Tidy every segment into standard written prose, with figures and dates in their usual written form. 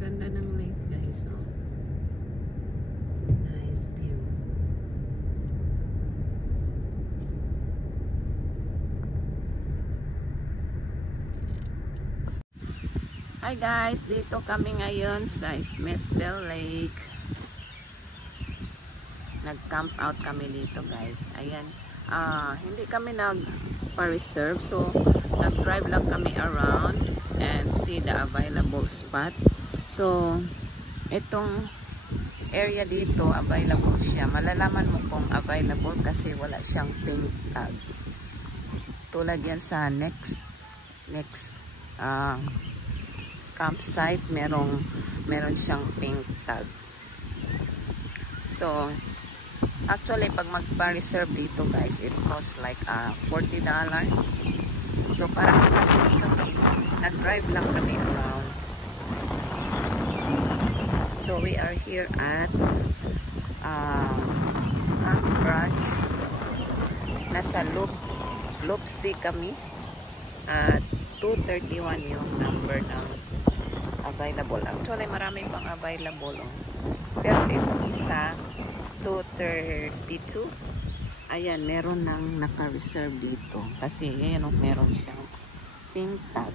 ganda ng lake guys. Oh. Nice view. Hi guys, dito kami ngayon sa Smithville Lake. Nag-camp out kami dito guys. Ayan. Hindi kami nag-reserve, so nag-drive lang kami around and see the available spot. So itong area dito available siya. Malalaman mo kung available kasi wala siyang pink tag. Tulad yan sa next campsite, meron siyang pink tag. So actually pag magpa-reserve dito guys, it costs like $40. So para makasunod kami, nag-drive lang kami around. So we are here at Camp Branch. Nasa Loop C kami at 231 yung number ng available. Actually marami pang available, oh. Pero itong isa 232. Ayan, meron nang naka-reserve dito kasi ayan, oh, meron siyang pink tag.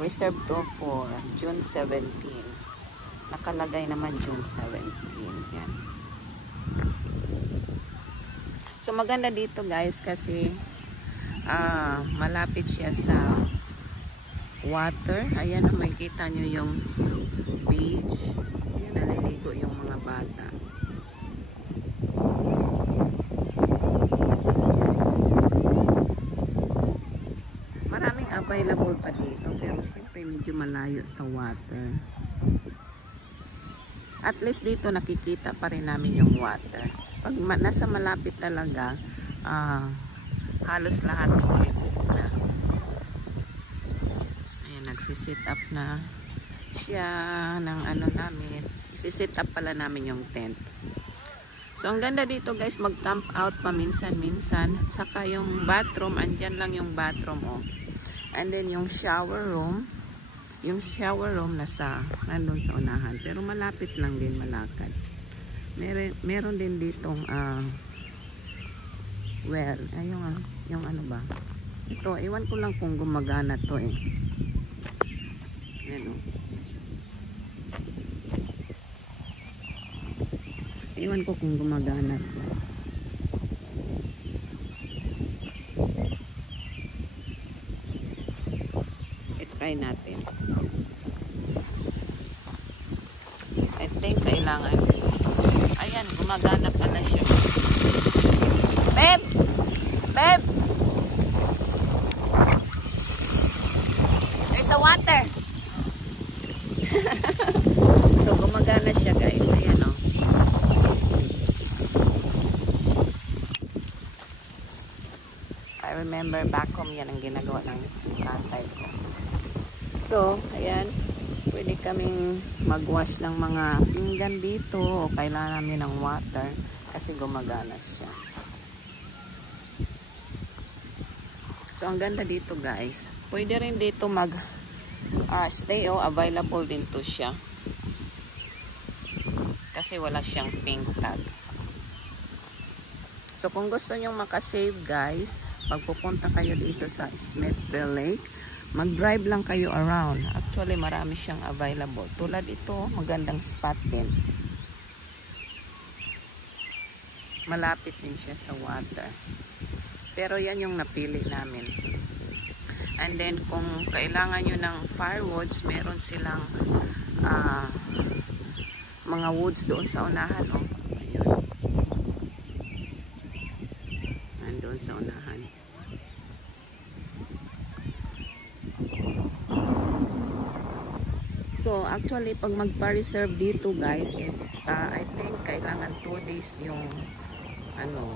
Reserve to for June 17. Nakalagay naman June 17. Yan. So maganda dito guys kasi malapit siya sa water. Ayan, makikita nyo yung beach. Ayan, naliligo yung mga bata. Maraming available pa dito, pero siyempre medyo malayo sa water. At least dito nakikita pa rin namin yung water. Pag nasa malapit talaga, halos lahat fully booked na. Ayan, nagsisit up na siya ng ano namin. Isisit up pala namin yung tent. So ang ganda dito guys, mag-camp out pa minsan-minsan. Saka yung bathroom, andyan lang yung bathroom, oh. And then yung shower room. Yung shower room nandun sa unahan. Pero malapit lang din, malakad. Meron din ditong well, yung ano ba? Ito, iwan ko lang kung gumagana to eh. Ayan, oh. Iwan ko kung gumagana to. I-try natin. I think kailangan. Ayan, gumagana pala siya. Beb! Beb! There's a water! So, gumagana siya guys. Ayan, oh. I remember back home yan ang ginagawa ng tatay ko. So, ayan. Pwede kaming mag-wash ng mga pinggan dito o kailangan namin ng water kasi gumagana siya. So, ang ganda dito guys. Pwede rin dito mag-stay o available din to siya. Kasi wala siyang pink tag. So, kung gusto nyong makasave guys, pag pupunta kayo dito sa Smithville Lake, mag-drive lang kayo around. Actually, marami siyang available. Tulad ito, magandang spot din. Malapit din siya sa water. Pero yan yung napili namin. And then, kung kailangan nyo ng firewoods, meron silang mga woods doon sa unahan. Oh. Ayun. Nandun sa unahan. So, actually, pag magpa-reserve dito, guys, I think kailangan 2 days yung,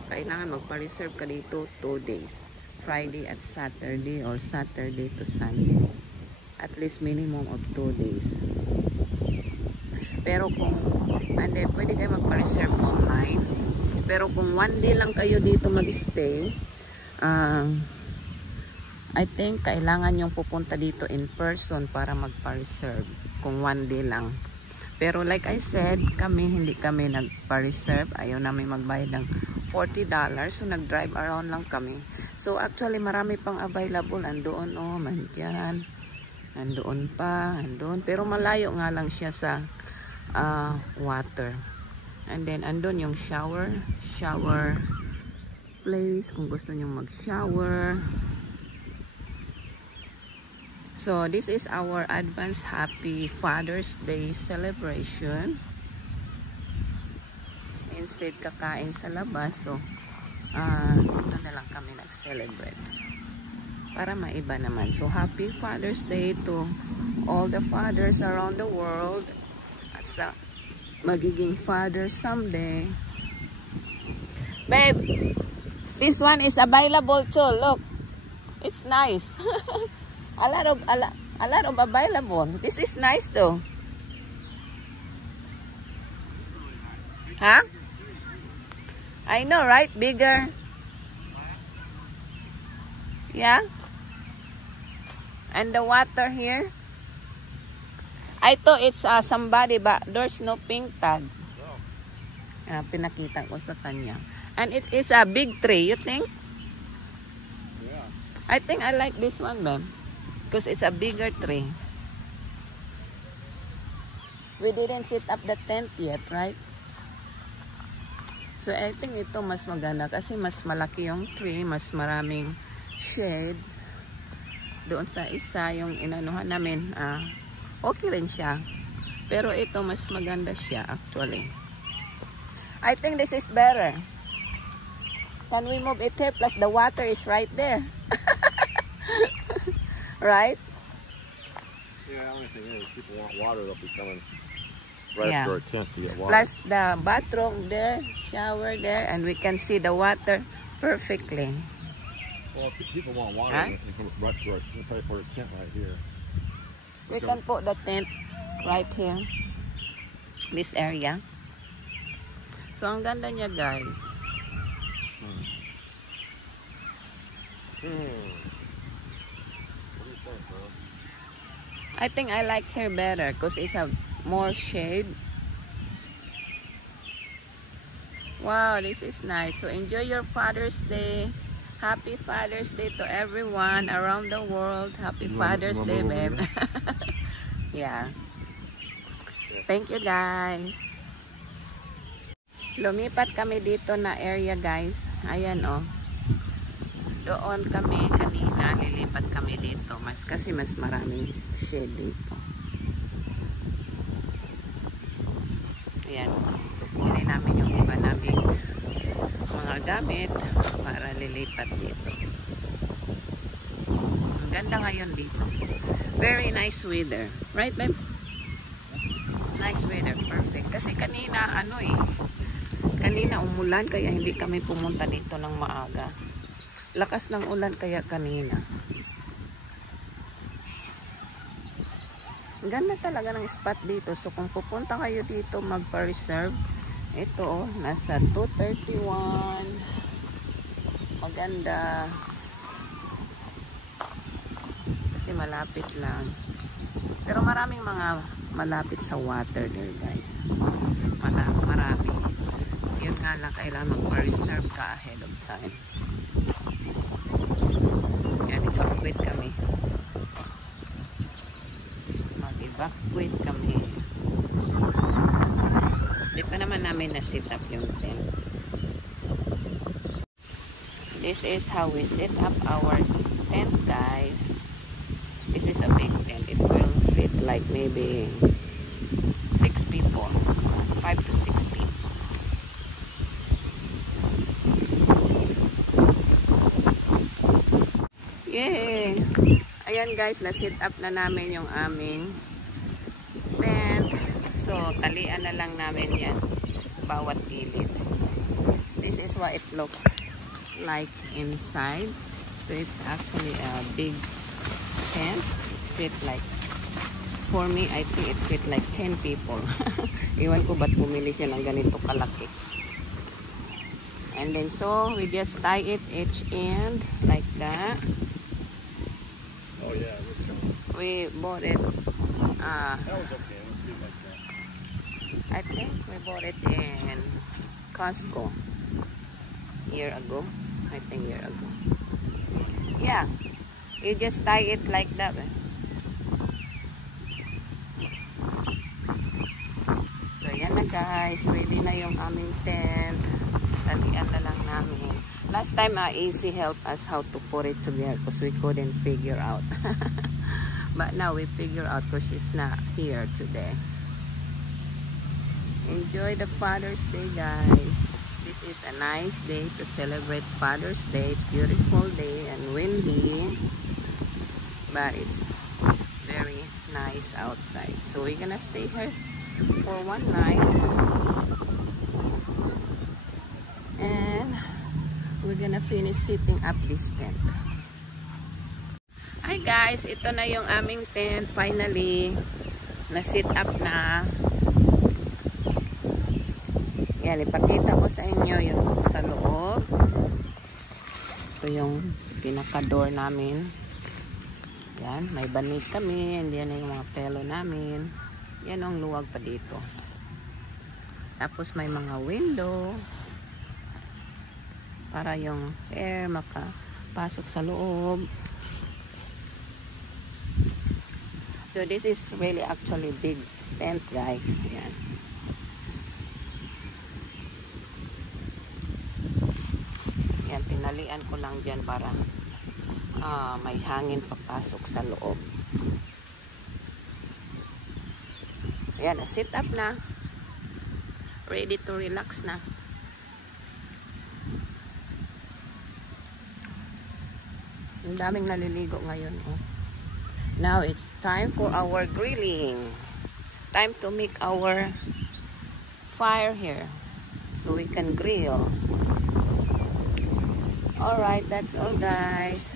kailangan magpa-reserve ka dito 2 days. Friday at Saturday or Saturday to Sunday. At least minimum of 2 days. Pero and then, pwede kayo magpa-reserve online. Pero kung 1 day lang kayo dito mag-stay, I think kailangan yung pupunta dito in person para magpa-reserve kung one day lang. Pero like I said, hindi kami nagpa-reserve. Ayaw namin magbayad ng $40. So nag-drive around lang kami. So actually marami pang available. Andoon mandyan. Andoon pa, andoon. Pero malayo nga lang siya sa water. And then andun yung shower place kung gusto nyo mag-shower. So this is our advance happy Father's Day celebration. Instead kakain sa labas, so dito na lang kami nag-celebrate para maiba naman. So happy Father's Day to all the fathers around the world at sa magiging father someday. Babe, this one is available too. Look, it's nice. a lot of available. This is nice too. Huh? I know, right? Bigger. Yeah. And the water here. I thought it's somebody, but there's no pink tag. Pinakita ko sa kanya. And it is a big tree, you think? Yeah. I think I like this one, babe. Because it's a bigger tree. We didn't set up the tent yet, right? So I think ito mas maganda kasi mas malaki yung tree, mas maraming shade. Doon sa isa, yung inanuhan namin, okay rin siya. Pero ito mas maganda siya actually. I think this is better. Can we move it here? Plus the water is right there. Right? Yeah, the only thing is people want water, they'll be coming right Yeah. up to our tent to get water. Plus the bathroom there, shower there, and we can see the water perfectly. Well, if people want water, Huh? they can come right to our, we'll probably put a tent right here. We can put the tent right here. This area. So ang ganda niya, guys. What do you think, bro? I think I like here better because it's a more shade. Wow, this is nice. So enjoy your Father's Day. Happy Father's Day to everyone around the world. Happy Father's Day, babe. Yeah. Thank you, guys. Lumipat kami dito na area, guys. Ayan, Doon kami kanina, lilipat kami dito. Kasi mas maraming shade dito. Ayan. So, kunin namin yung iba naming mga gamit para lilipat dito. Ang ganda ngayon dito. Very nice weather. Right, babe? Nice weather. Perfect. Kasi kanina, kanina umulan kaya hindi kami pumunta dito ng maaga. Lakas ng ulan kaya kanina. Ganda talaga ng spot dito. So kung pupunta kayo dito magpa-reserve, ito nasa 231. Maganda. Kasi malapit lang. Pero maraming mga malapit sa water there, guys. Marami. Yun nga lang, kailangan magpa-reserve ka ahead of time. Yan, evacuate kami. Mag-evacuate kami. Di pa naman namin na-set up yung tent. This is how we set up our tent, guys. This is a big tent. It will fit like maybe 6 people. 5 to 6 people. Yay! Ayan, guys, na-set up na namin yung aming tent. So, talian na lang namin yan. Bawat gilid. This is what it looks like inside. So, it's actually a big tent. Fit like, for me, I think it fit like 10 people. Iwan ko ba't bumili siya ng ganito kalaki. And then, so, we just tie it each end like that. yeah, it was kind of, We bought it. that was okay. It was good like that. I think we bought it in Costco year ago. I think year ago. Yeah, you just tie it like that. So yan na guys, ready na yung aming tent. Talian na lang namin. Last time Easy helped us how to put it together because we couldn't figure out. But now we figure out because she's not here today. Enjoy the Father's Day guys. This is a nice day to celebrate Father's Day. It's a beautiful day and windy, but it's very nice outside. So we're gonna stay here for one night and we're gonna finish setting up this tent. Hi guys, ito na yung aming tent. Finally na set up na. Yan, ipakita ko sa inyo yung sa loob. Ito yung pinaka-door namin. Yan, may banig kami. Yan na yung mga pelo namin. Yan ang luwag pa dito. Tapos may mga window para yung air makapasok sa loob. So this is really actually big tent guys. Yan. Yan, tinalian ko lang dyan para may hangin papasok sa loob. Ayan, sit up na. Ready to relax na. Ang daming naliligo ngayon. Oh. Now it's time for our grilling. Time to make our fire here so we can grill. Alright, that's all guys.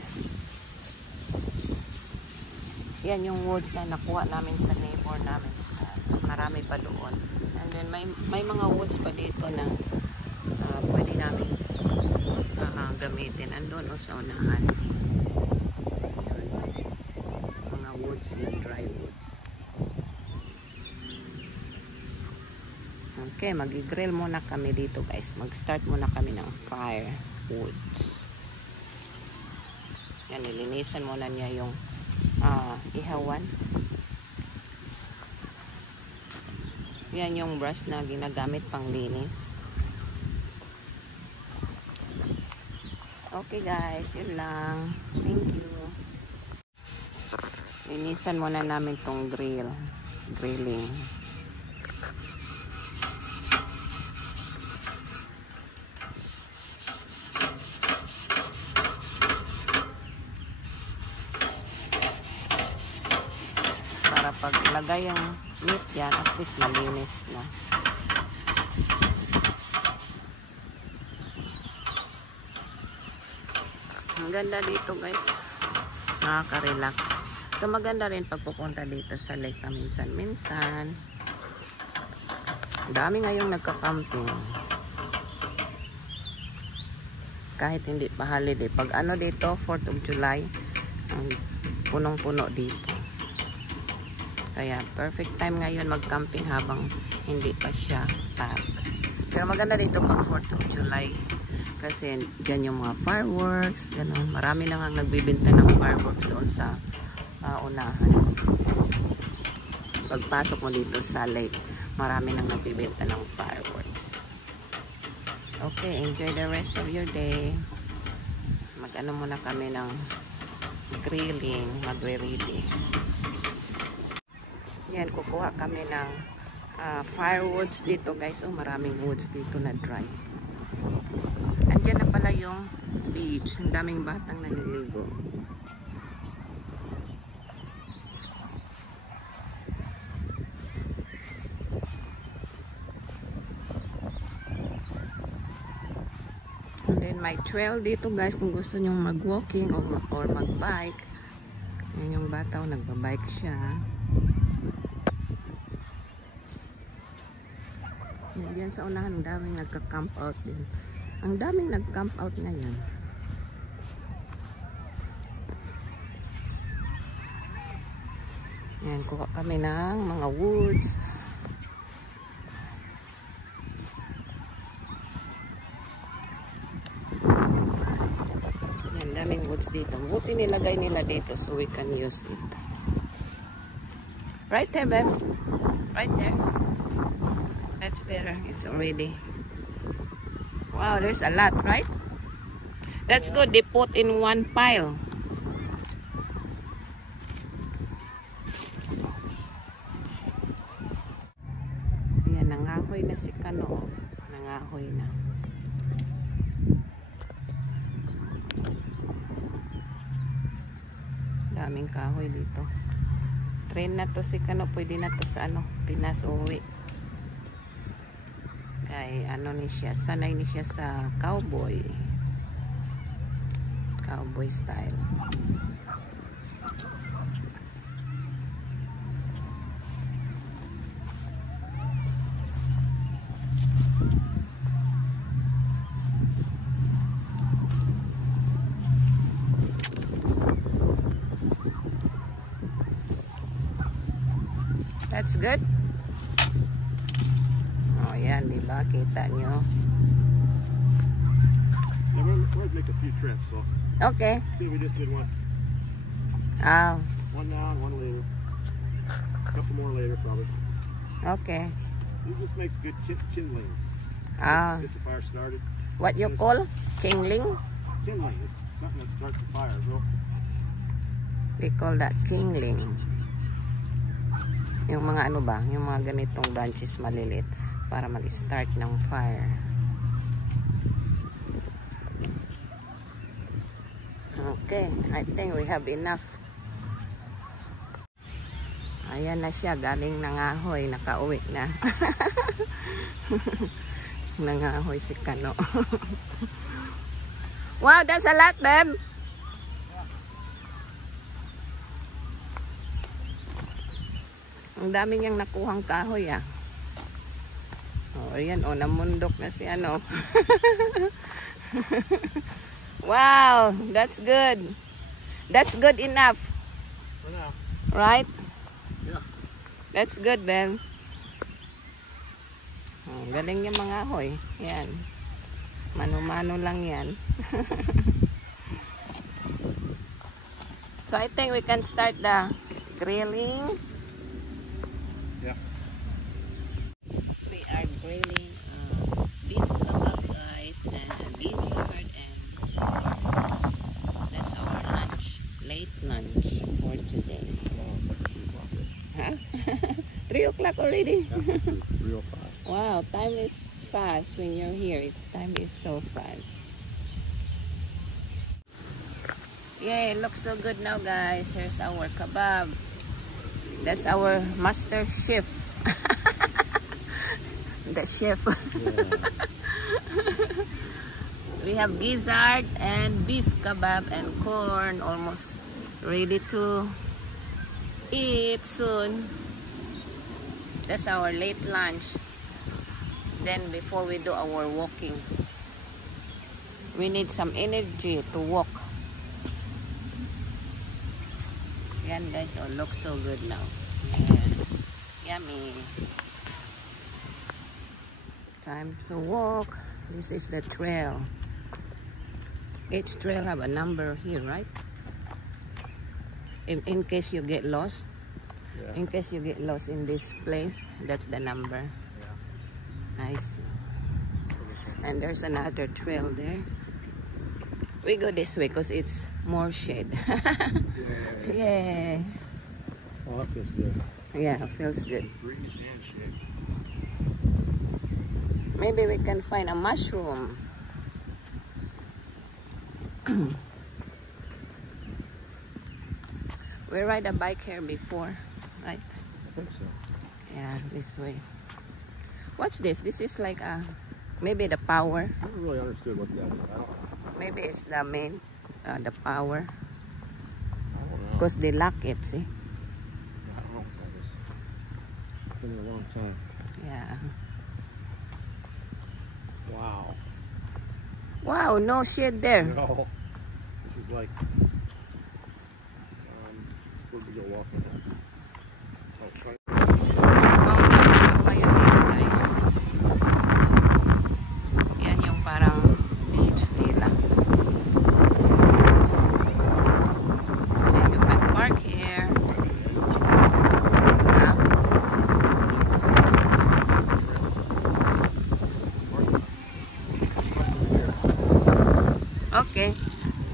Yan yung woods na nakuha namin sa neighbor namin. Marami pa doon. And then may mga woods pa dito na pwede namin gamitin. Andun o sa unahan. Mga woods yan, dry woods. Okay, mag-grill muna kami dito guys. Mag-start muna kami ng fire woods. Yan, nilinisan muna niya yung ihawan. Yan yung brush na ginagamit pang linis. Okay guys, yun lang. Thank you. Linisan muna namin tong grilling. Para paglagay yung meat yan, at least malinis na. Ang ganda dito guys. Nakaka-relax. So maganda rin pagpupunta dito sa lake paminsan-minsan. Dami ngayong nagka-camping. Kahit hindi pa holiday. Pag ano dito, 4th of July, punong-puno dito. Kaya perfect time ngayon mag-camping habang hindi pa siya pack. Pero maganda dito pag 4th of July. Kasi dyan yung mga fireworks, ganun. Marami na nga nagbibenta ng fireworks doon sa unahan. Pagpasok mo dito sa lake, marami nang nagbibenta ng fireworks. Okay, enjoy the rest of your day. Mag-ano muna kami ng grilling, magre-ready. Yan, kukuha kami ng firewoods dito guys. Oh, maraming woods dito na dry. Andiyan na pala yung beach. Ang daming batang naliligo. And then may trail dito guys kung gusto nyong mag-walking or mag-bike. Yan yung bata, nagbabike siya. Yan sa unahan, ang daming nagka-camp out din. Ang daming nag-camp out na yan. Ayan, kuha kami ng mga woods. Ayan, daming woods dito. Buti nilagay nila dito so we can use it. Right there, babe. Right there. That's better. It's already. Wow, there's a lot, right? That's good. They put in one pile. Ayan, nangahoy na si Kano. Nangahoy na. Daming kahoy dito. Train na to si Kano. Pwede na to sa ano, Pinas uwi. Kay ano ni siya, sanay ni siya sa cowboy. Cowboy style. That's good. Oh, yan, di ba? Kita nyo. Yeah, we'll make a few trips, so. Okay. See, we just did one. Oh, One now, one later. A couple more later, probably. okay. This just makes good kindling. Ah, Gets the fire started. what you call? Kingling? Kindling is something that starts the fire, bro. They call that kingling. Yung mga ano ba? Yung mga ganitong branches malilit para mag-start ng fire. Okay, I think we have enough. Ayan na siya, galing nangahoy, nakauwi na. Nangahoy si Kano. Wow, that's a lot, babe. Ang dami niyang nakuhang kahoy, ah. Oh, ayan, oh, namundok na si ano. Wow, that's good. That's good enough. For now. Right? Yeah. That's good, Ben. Oh, galing yung mga hoy. Yan. Mano-mano lang yan. So I think we can start the grilling. Yeah. We are grilling beef kebab, guys, and gizzard, and that's our lunch, late lunch for today. Huh? 3 o'clock already? 3:05. Wow, time is fast when you're here. Time is so fast. Yay, it looks so good now, guys. Here's our kebab. That's our master chef. The chef. Yeah. We have gizzard and beef kebab and corn, almost ready to eat soon. That's our late lunch. Then before we do our walking, we need some energy to walk. Yan, guys, oh, looks so good now. Yeah. Yummy. Time to walk. This is the trail. Each trail have a number here, right? In case you get lost. Yeah. In case you get lost in this place, that's the number. Yeah. I see. And there's another trail there. We go this way because it's more shade. Yeah. Oh, that feels good. Yeah, feels good. Breeze and shade. Maybe we can find a mushroom. We ride a bike here before, right? I think so. Yeah, this way. What's this? This is like a, maybe the power. I never really understood what that is. Maybe it's the main, the power. I don't know. Because they lock it, see? I don't know what that is. It's been a long time. Yeah. Wow. Wow, no shade there. No. This is like where we go walking.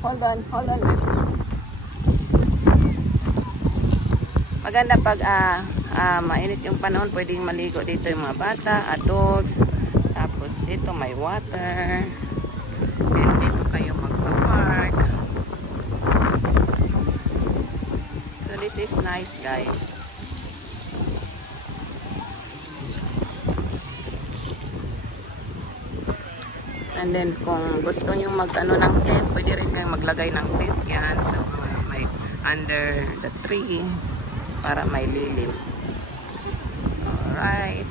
Hold on, ma'am. Maganda pag mainit yung panahon, pwedeng maligo dito yung mga bata, adults. Tapos dito may water. And dito kayo magpa-park. So this is nice, guys. And then kung gusto nyo mag-ano ng tent, pwede rin kayong maglagay ng tent yan. So may under the tree para may lilim. Alright.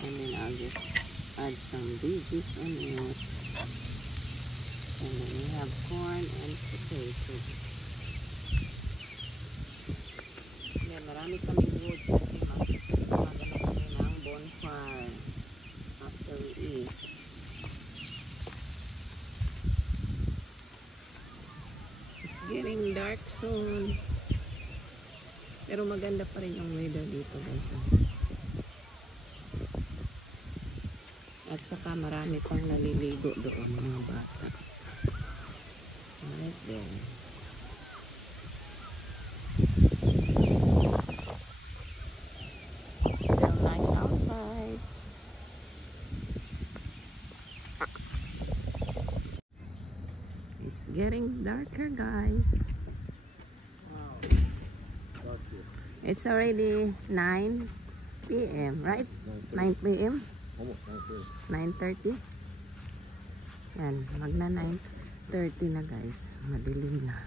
And then I'll just add some veggies on it. And then we have corn and potato. Yan, marami kaming woods kasi magano kami ng bonfire after we eat. It's getting dark soon. Pero maganda pa rin yung weather dito, guys. At saka marami pang naliligo doon mga bata. Right there. Still nice outside. It's getting darker, guys. Wow. Dark here. It's already 9 p.m., right? 9 p.m. Almost 9:30. 9:30. Yan, magna 9:30 na, guys. Madilim na.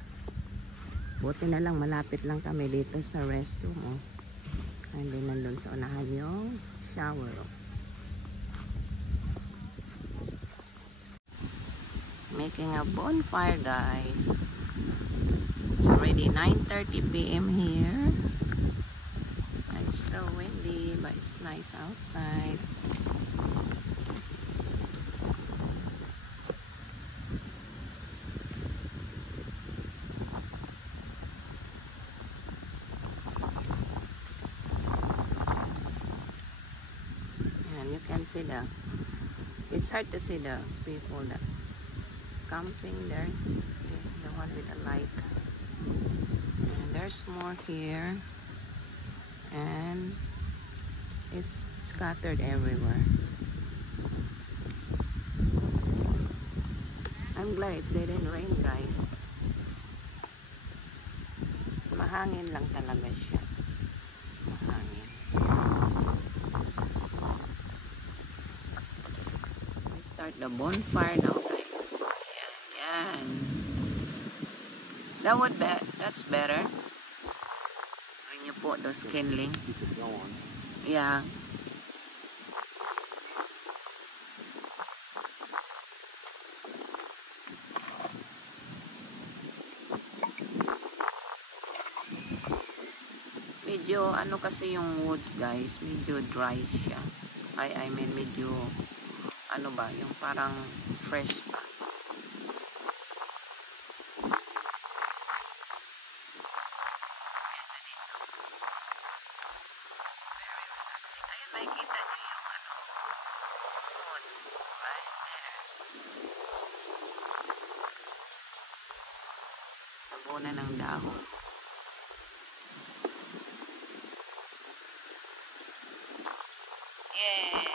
Buti na lang, malapit lang kami dito sa restroom, oh. And then nandun sa unahan yung shower, oh. Making a bonfire, guys. It's already 9:30 p.m. here. And it's still windy, but it's nice outside. See it's hard to see the people that camping there. See the one with the light, and there's more here, and it's scattered everywhere. I'm glad it didn't rain, guys. Mahangin lang talaga siya. Mahangin. Start the bonfire now, guys. Yan. That's better. When you put those kindling. Keep it going. Yeah. Medyo ano kasi yung woods, guys, medyo dry siya. I mean medyo ano ba, yung parang fresh pa. Ayun, makikita niyo yung ano, moon, right there. Tabunan ng dahon. Yeah,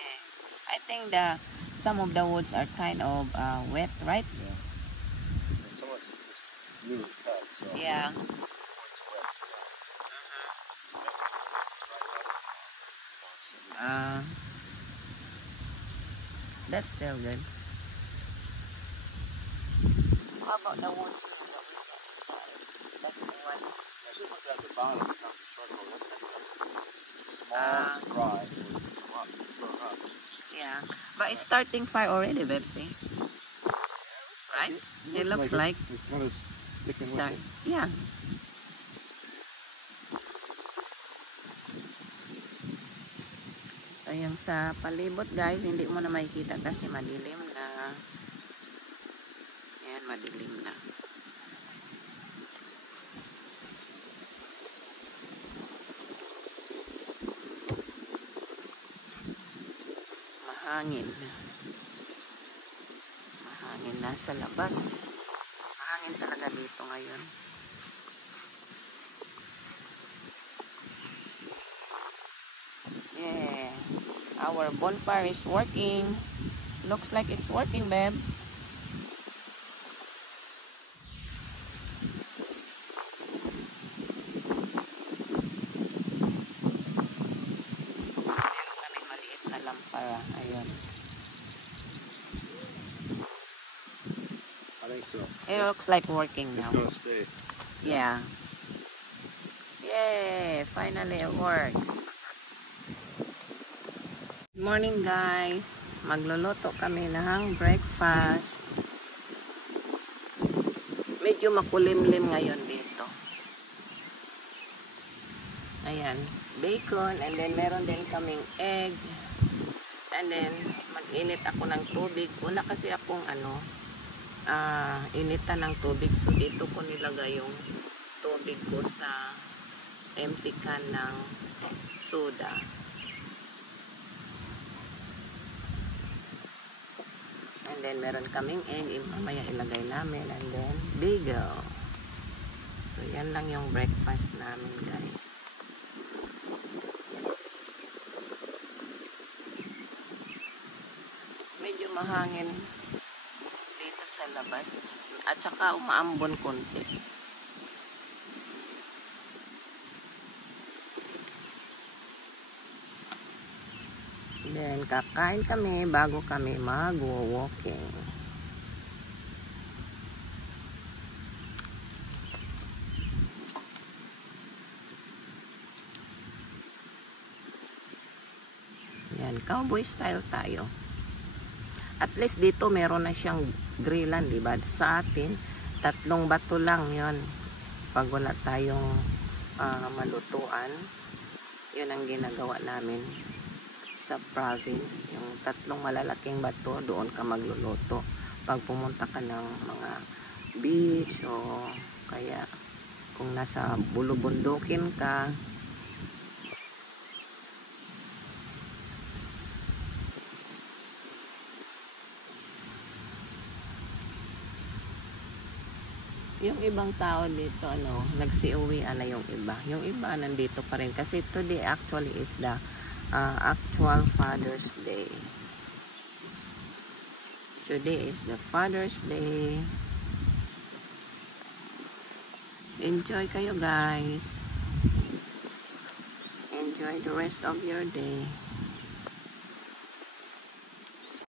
I think some of the woods are kind of wet, right? Yeah. And some of it's just newly cut, so Yeah. it's wet. So that's what dries out in a few months. That's still good. How about the woods? That's the one. Actually, look at the bottom, it's not circle. It's small, it's dry, and it will come up, burn up. Yeah, but it's starting fire already, Bebsi. Right? It looks like it's kind of sticking start. with it. Yeah. So yung sa palibot, guys, hindi mo na makikita kasi madilim na. Yan, madilim na. Mahangin. Mahangin nasa labas. Mahangin talaga dito ngayon. Yeah. Our bonfire is working. Looks like it's working, babe. Meron kami maliit na lampara. Ayun. I think so. It looks like working It's now. gonna stay. Yeah. Yay! Finally it works. Good morning, guys. Magluluto kami ng breakfast. Medyo makulimlim ngayon dito. Ayan. Bacon. And then meron din kaming egg. And then mag-init ako ng tubig. Una kasi akong initan ng tubig. So dito ko nilagay yung tubig ko sa empty can ng soda. And then meron kaming egg, mamaya ilagay namin, and then bagel. So yan lang yung breakfast namin, guys. Medyo mahangin dito sa labas at saka umaambon konti. Then, kakain kami bago kami mag-walking. Yan, cowboy style tayo. At least dito meron na siyang grillan, diba? Sa atin, 3 bato lang yon. Pag wala tayong malutuan, yun ang ginagawa namin sa province. Yung 3 malalaking bato, doon ka magluluto. Pag pumunta ka ng mga beach o kaya kung nasa bulubundukin ka, yung ibang tao dito, nagsiuwian na yung iba. Yung iba nandito pa rin. Kasi today actually is the actual Father's Day. Today is the Father's Day. Enjoy kayo, guys. Enjoy the rest of your day.